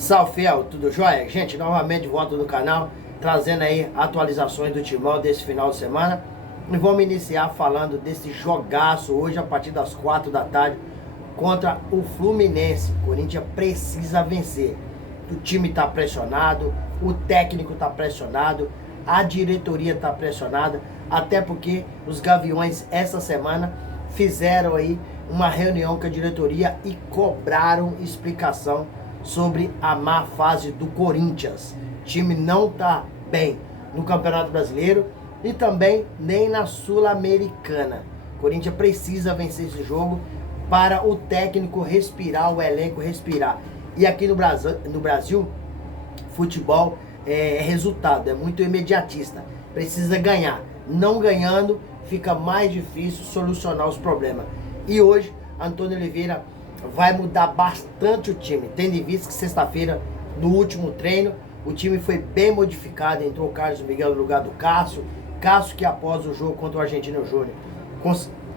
Salve, fiel, tudo jóia? Gente, novamente de volta no canal, trazendo aí atualizações do Timão desse final de semana. E vamos iniciar falando desse jogaço hoje a partir das 4 da tarde contra o Fluminense. O Corinthians precisa vencer. O time está pressionado, o técnico está pressionado, a diretoria está pressionada, até porque os Gaviões essa semana fizeram aí uma reunião com a diretoria e cobraram explicação sobre a má fase do Corinthians. O time não está bem no Campeonato Brasileiro e também nem na Sul-Americana. O Corinthians precisa vencer esse jogo para o técnico respirar, o elenco respirar. E aqui no Brasil, futebol é resultado, é muito imediatista. Precisa ganhar. Não ganhando, fica mais difícil solucionar os problemas. E hoje, Antônio Oliveira vai mudar bastante o time, tendo em vista que sexta-feira, no último treino, o time foi bem modificado. Entrou o Carlos Miguel no lugar do Cássio. Cássio, que após o jogo contra o Argentino Júnior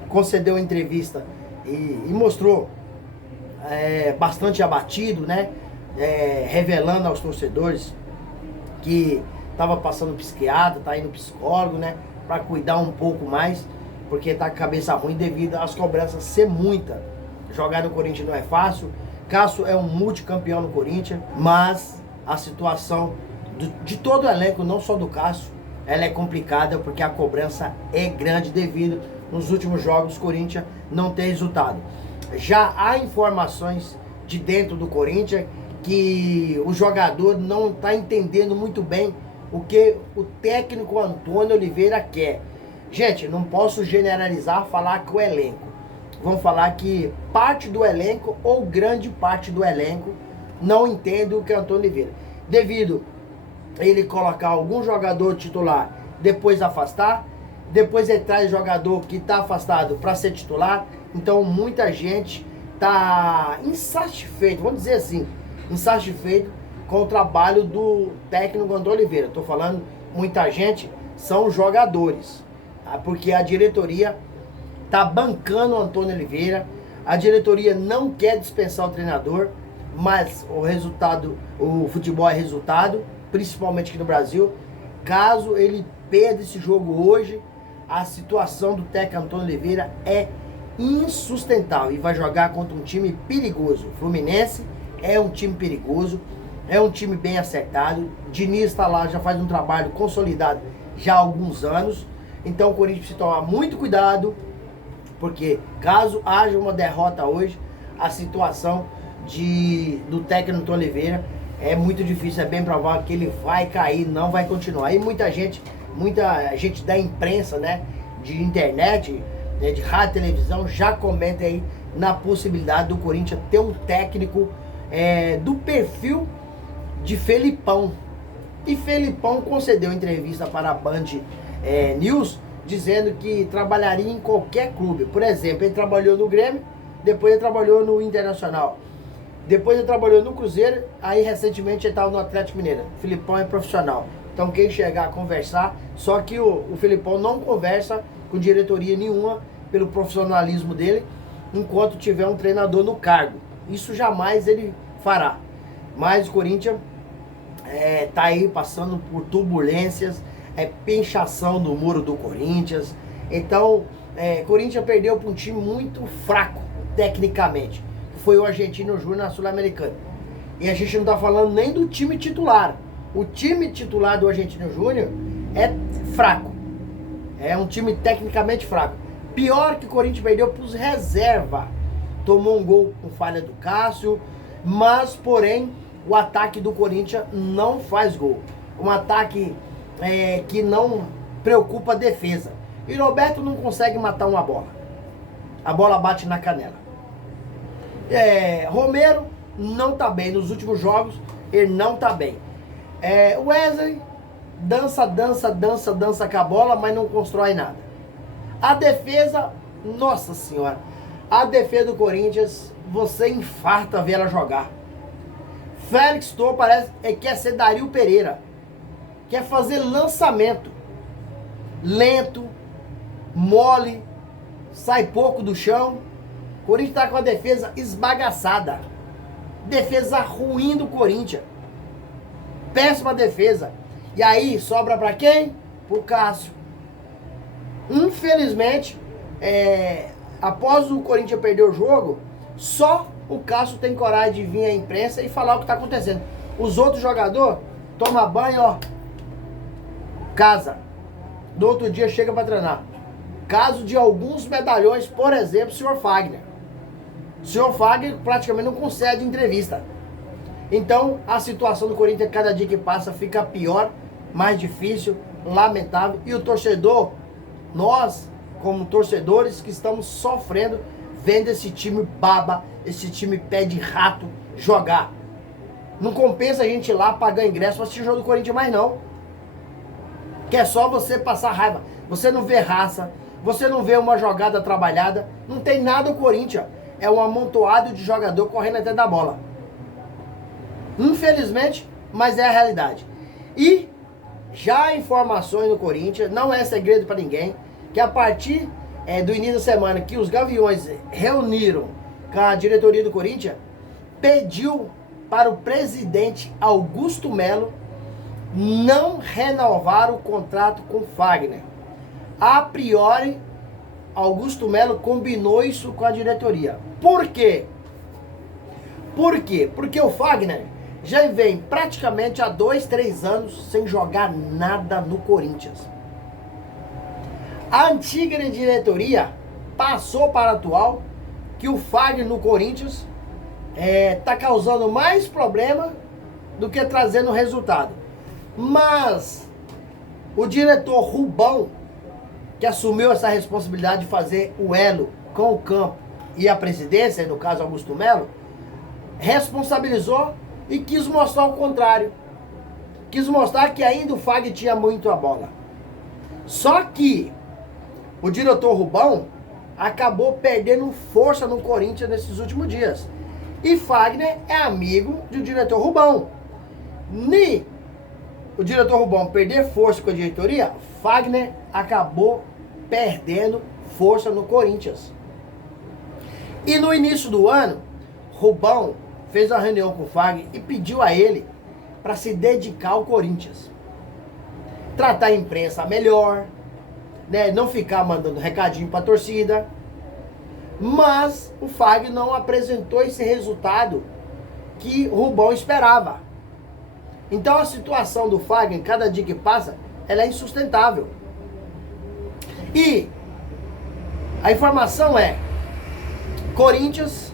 concedeu entrevista e mostrou bastante abatido, né? Revelando aos torcedores que estava passando psiquiatra, tá indo psicólogo, né? Para cuidar um pouco mais, porque tá com a cabeça ruim devido às cobranças ser muita. Jogar no Corinthians não é fácil. Cássio é um multicampeão no Corinthians, mas a situação de todo o elenco, não só do Cássio, ela é complicada porque a cobrança é grande devido nos últimos jogos o Corinthians não ter resultado. Já há informações de dentro do Corinthians que o jogador não está entendendo muito bem o que o técnico Antônio Oliveira quer. Gente, não posso generalizar, falar que o elenco. Vamos falar que parte do elenco ou grande parte do elenco não entende o que é Antônio Oliveira. Devido a ele colocar algum jogador titular, depois afastar, depois ele traz jogador que está afastado para ser titular. Então muita gente está insatisfeito, vamos dizer assim, insatisfeito com o trabalho do técnico Antônio Oliveira. Estou falando, muita gente são jogadores, porque a diretoria tá bancando o Antônio Oliveira, a diretoria não quer dispensar o treinador, mas o resultado, o futebol é resultado, principalmente aqui no Brasil. Caso ele perda esse jogo hoje, a situação do técnico Antônio Oliveira é insustentável e vai jogar contra um time perigoso. O Fluminense é um time perigoso, é um time bem acertado. Diniz está lá, já faz um trabalho consolidado já há alguns anos, então o Corinthians precisa tomar muito cuidado, porque caso haja uma derrota hoje, a situação do técnico Antônio Oliveira é muito difícil, é bem provável que ele vai cair, não vai continuar. E muita gente da imprensa, né, de internet, né, de rádio e televisão, já comenta aí na possibilidade do Corinthians ter um técnico do perfil de Felipão. E Felipão concedeu entrevista para a Band News, dizendo que trabalharia em qualquer clube. Por exemplo, ele trabalhou no Grêmio, depois ele trabalhou no Internacional, depois ele trabalhou no Cruzeiro, aí recentemente ele estava no Atlético Mineiro. O Felipão é profissional, então quem chegar a conversar, só que o Felipão não conversa com diretoria nenhuma pelo profissionalismo dele, enquanto tiver um treinador no cargo. Isso jamais ele fará. Mas o Corinthians tá aí passando por turbulências, pinchação do muro do Corinthians. Então, Corinthians perdeu para um time muito fraco, tecnicamente, que foi o Argentino Júnior na Sul-Americana. E a gente não está falando nem do time titular. O time titular do Argentino Júnior é fraco. É um time tecnicamente fraco. Pior que o Corinthians perdeu para os reserva. Tomou um gol com falha do Cássio, mas, porém, o ataque do Corinthians não faz gol. Um ataque que não preocupa a defesa. E Roberto não consegue matar uma bola. A bola bate na canela. Romero não tá bem. Nos últimos jogos, ele não tá bem. Wesley dança com a bola, mas não constrói nada. A defesa, nossa senhora, a defesa do Corinthians, você infarta ver ela jogar. Félix Torres parece que quer ser Dario Pereira. Quer fazer lançamento lento, mole, sai pouco do chão. O Corinthians está com a defesa esbagaçada. Defesa ruim do Corinthians. Péssima defesa. E aí, sobra pra quem? Pro Cássio. Infelizmente, após o Corinthians perder o jogo, só o Cássio tem coragem de vir à imprensa e falar o que tá acontecendo. Os outros jogadores tomam banho, ó, casa. No outro dia chega pra treinar. Caso de alguns medalhões, por exemplo, o senhor Fagner. O senhor Fagner praticamente não concede entrevista. Então, a situação do Corinthians, cada dia que passa, fica pior, mais difícil, lamentável. E o torcedor, nós, como torcedores, que estamos sofrendo, vendo esse time baba, esse time pé de rato jogar. Não compensa a gente ir lá pagar ingresso para assistir o jogo do Corinthians mais não. Que é só você passar raiva. Você não vê raça, você não vê uma jogada trabalhada, não tem nada o Corinthians. É um amontoado de jogador correndo até da bola. Infelizmente, mas é a realidade. E já há informações no Corinthians, não é segredo para ninguém, que a partir do início da semana que os Gaviões reuniram com a diretoria do Corinthians, pediu para o presidente Augusto Melo não renovar o contrato com Fagner. A priori, Augusto Melo combinou isso com a diretoria. Por quê? Por quê? Porque o Fagner já vem praticamente há 2, 3 anos sem jogar nada no Corinthians. A antiga diretoria passou para a atual que o Fagner no Corinthians está causando mais problema do que trazendo resultado. Mas o diretor Rubão, que assumiu essa responsabilidade de fazer o elo com o campo e a presidência, no caso Augusto Melo, responsabilizou e quis mostrar o contrário. Quis mostrar que ainda o Fagner tinha muito a bola. Só que o diretor Rubão acabou perdendo força no Corinthians nesses últimos dias. E Fagner é amigo do diretor Rubão. E o diretor Rubão perder força com a diretoria, Fagner acabou perdendo força no Corinthians. E no início do ano, Rubão fez uma reunião com o Fagner e pediu a ele para se dedicar ao Corinthians. Tratar a imprensa melhor, né? Não ficar mandando recadinho para a torcida. Mas o Fagner não apresentou esse resultado que o Rubão esperava. Então a situação do Fagner, cada dia que passa, ela é insustentável. E a informação é: Corinthians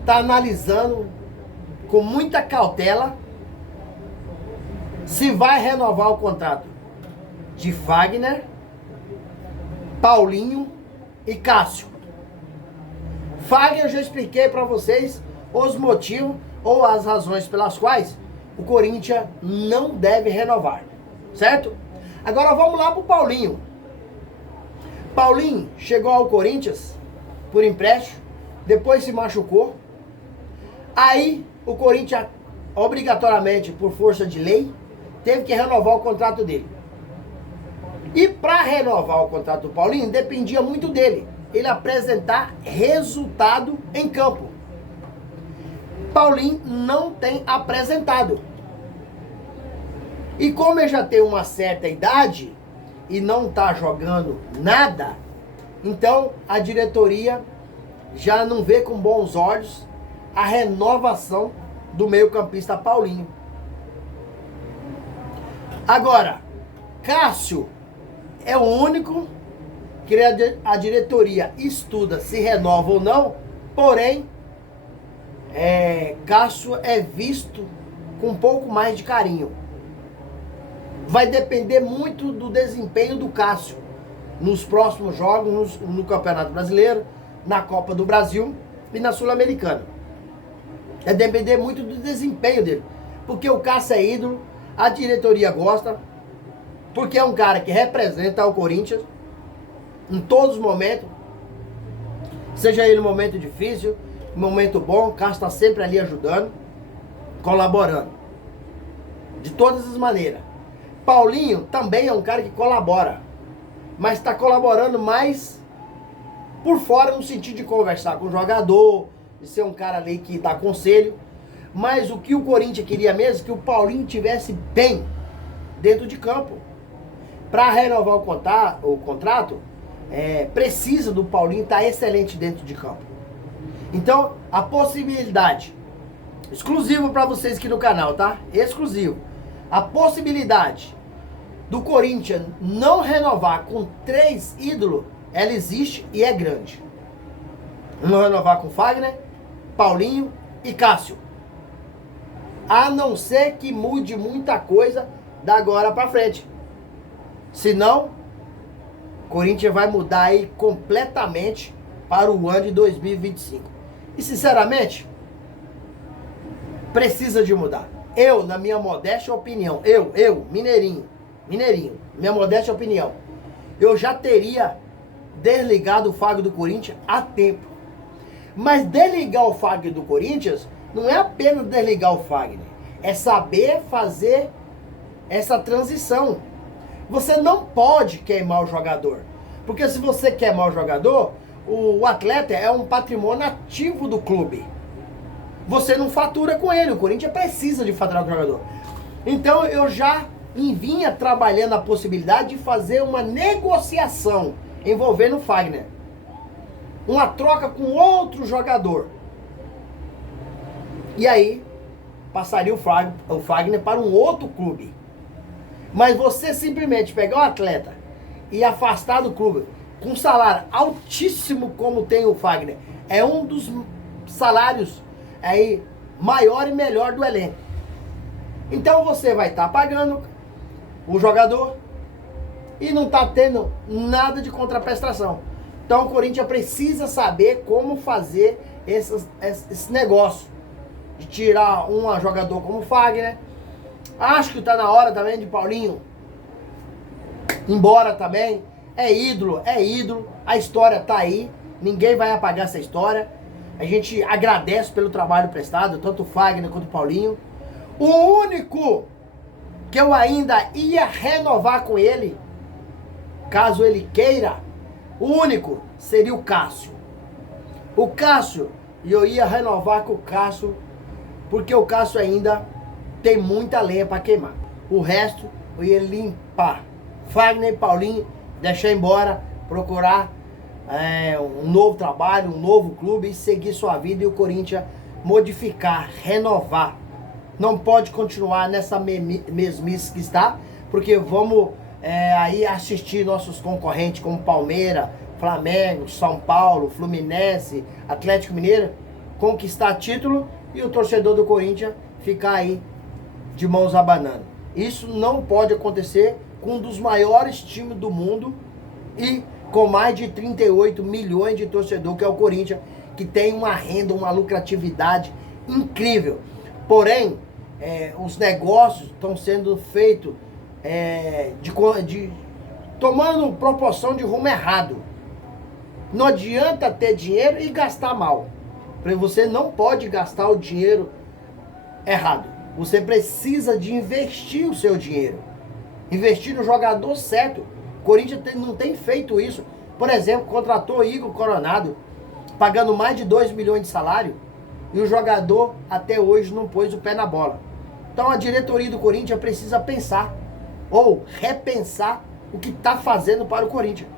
está analisando com muita cautela se vai renovar o contrato de Fagner, Paulinho e Cássio. Fagner, eu já expliquei para vocês os motivos ou as razões pelas quais o Corinthians não deve renovar, certo? Agora vamos lá pro Paulinho. Paulinho chegou ao Corinthians por empréstimo, depois se machucou. Aí o Corinthians, obrigatoriamente, por força de lei, teve que renovar o contrato dele. E para renovar o contrato do Paulinho, dependia muito dele. Ele apresentar resultado em campo. Paulinho não tem apresentado. E como ele já tem uma certa idade e não está jogando nada, então a diretoria já não vê com bons olhos a renovação do meio-campista Paulinho. Agora, Cássio é o único que a diretoria estuda se renova ou não, porém, Cássio é visto com um pouco mais de carinho. Vai depender muito do desempenho do Cássio nos próximos jogos, no Campeonato Brasileiro, na Copa do Brasil e na Sul-Americana. Vai depender muito do desempenho dele, porque o Cássio é ídolo, a diretoria gosta, porque é um cara que representa o Corinthians em todos os momentos, seja ele um momento difícil, um momento bom, o Cássio está sempre ali ajudando, colaborando, de todas as maneiras. Paulinho também é um cara que colabora, mas está colaborando mais por fora, no sentido de conversar com o jogador, de ser um cara ali que dá conselho, Mas o que o Corinthians queria mesmo é que o Paulinho tivesse bem dentro de campo. Para renovar o contrato, precisa do Paulinho estar excelente dentro de campo. Então, a possibilidade, exclusivo para vocês aqui no canal, tá? Exclusivo. A possibilidade do Corinthians não renovar com 3 ídolos, ela existe e é grande. Não renovar com Fagner, Paulinho e Cássio. A não ser que mude muita coisa da agora para frente. Senão, o Corinthians vai mudar aí completamente para o ano de 2025. E sinceramente, precisa de mudar. Eu, na minha modesta opinião, Mineirinho, minha modesta opinião, eu já teria desligado o Fagner do Corinthians há tempo. Mas desligar o Fagner do Corinthians não é apenas desligar o Fagner, é saber fazer essa transição. Você não pode queimar o jogador, porque se você queimar o jogador, o atleta é um patrimônio ativo do clube. Você não fatura com ele, o Corinthians precisa de faturar com o jogador. Então eu já vinha trabalhando a possibilidade de fazer uma negociação envolvendo o Fagner. Uma troca com outro jogador. E aí, passaria o Fagner para um outro clube. Mas você simplesmente pegar o atleta e afastar do clube com um salário altíssimo como tem o Fagner, é um dos salários aí maior e melhor do elenco. Então você vai estar pagando o jogador e não está tendo nada de contraprestação. Então o Corinthians precisa saber como fazer esse negócio de tirar um jogador como o Fagner. Acho que está na hora também de Paulinho embora também. É ídolo. A história está aí. Ninguém vai apagar essa história. A gente agradece pelo trabalho prestado, tanto o Fagner quanto o Paulinho. O único que eu ainda ia renovar com ele, caso ele queira, o único seria o Cássio. O Cássio, eu ia renovar com o Cássio, porque o Cássio ainda tem muita lenha para queimar. O resto eu ia limpar. Fagner e Paulinho, deixar embora, procurar um novo trabalho, um novo clube e seguir sua vida, e o Corinthians modificar, renovar. Não pode continuar nessa mesmice que está, porque vamos aí assistir nossos concorrentes como Palmeiras, Flamengo, São Paulo, Fluminense, Atlético Mineiro conquistar título e o torcedor do Corinthians ficar aí de mãos abanando. Isso não pode acontecer com um dos maiores times do mundo e com mais de 38 milhões de torcedores, que é o Corinthians, que tem uma renda, uma lucratividade incrível. Porém, os negócios estão sendo feitos tomando proporção de rumo errado. Não adianta ter dinheiro e gastar mal. Você não pode gastar o dinheiro errado. Você precisa de investir o seu dinheiro. Investir no jogador certo. O Corinthians não tem feito isso. Por exemplo, contratou Igor Coronado, pagando mais de 2 milhões de salário, e o jogador até hoje não pôs o pé na bola. Então a diretoria do Corinthians precisa pensar, ou repensar, o que está fazendo para o Corinthians.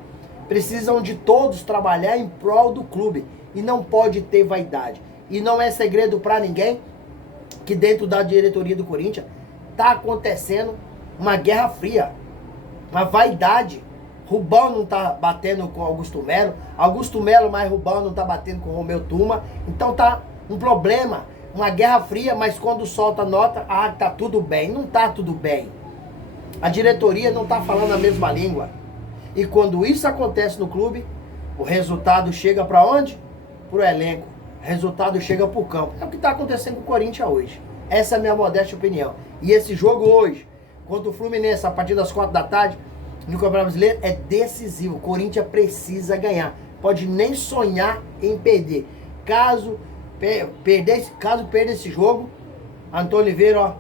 Precisam de todos trabalhar em prol do clube, e não pode ter vaidade. E não é segredo para ninguém que dentro da diretoria do Corinthians está acontecendo uma guerra fria, uma vaidade. Rubão não tá batendo com Augusto Melo, mas Rubão não tá batendo com Romeu Tuma. Então tá um problema, uma guerra fria, mas quando solta nota, tá tudo bem. Não tá tudo bem. A diretoria não tá falando a mesma língua. E quando isso acontece no clube, o resultado chega para onde? Pro elenco. O resultado chega pro campo. É o que tá acontecendo com o Corinthians hoje. Essa é a minha modesta opinião. E esse jogo hoje, contra o Fluminense, a partir das 4 da tarde, no Campeonato Brasileiro, é decisivo. O Corinthians precisa ganhar. Pode nem sonhar em perder. Caso perder esse jogo, Antônio Oliveira, ó,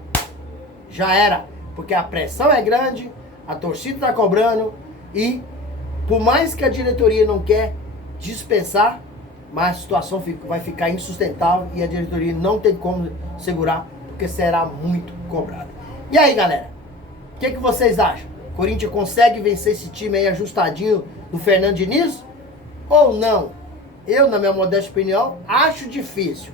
já era. Porque a pressão é grande, a torcida está cobrando, e por mais que a diretoria não quer dispensar, mas a situação vai ficar insustentável e a diretoria não tem como segurar, porque será muito cobrada. E aí, galera, o que vocês acham? Corinthians consegue vencer esse time aí ajustadinho do Fernando Diniz? Ou não? Eu, na minha modesta opinião, acho difícil.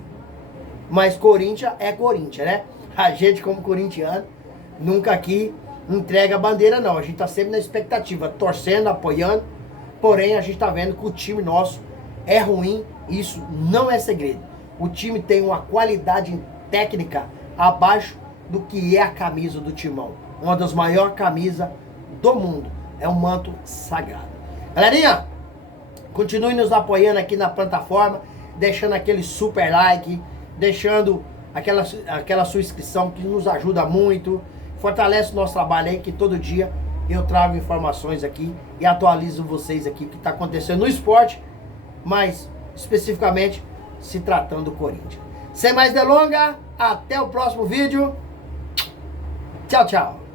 Mas Corinthians é Corinthians, né? A gente, como corintiano, nunca aqui entrega a bandeira, não. A gente tá sempre na expectativa, torcendo, apoiando. Porém, a gente tá vendo que o time nosso é ruim. Isso não é segredo. O time tem uma qualidade técnica abaixo do que é a camisa do Timão. Uma das maiores camisas do mundo. É um manto sagrado. Galerinha, continue nos apoiando aqui na plataforma, deixando aquele super like, deixando aquela sua inscrição que nos ajuda muito, fortalece o nosso trabalho aí, que todo dia eu trago informações aqui e atualizo vocês aqui o que está acontecendo no esporte, mas especificamente se tratando do Corinthians. Sem mais delongas, até o próximo vídeo. Tchau, tchau.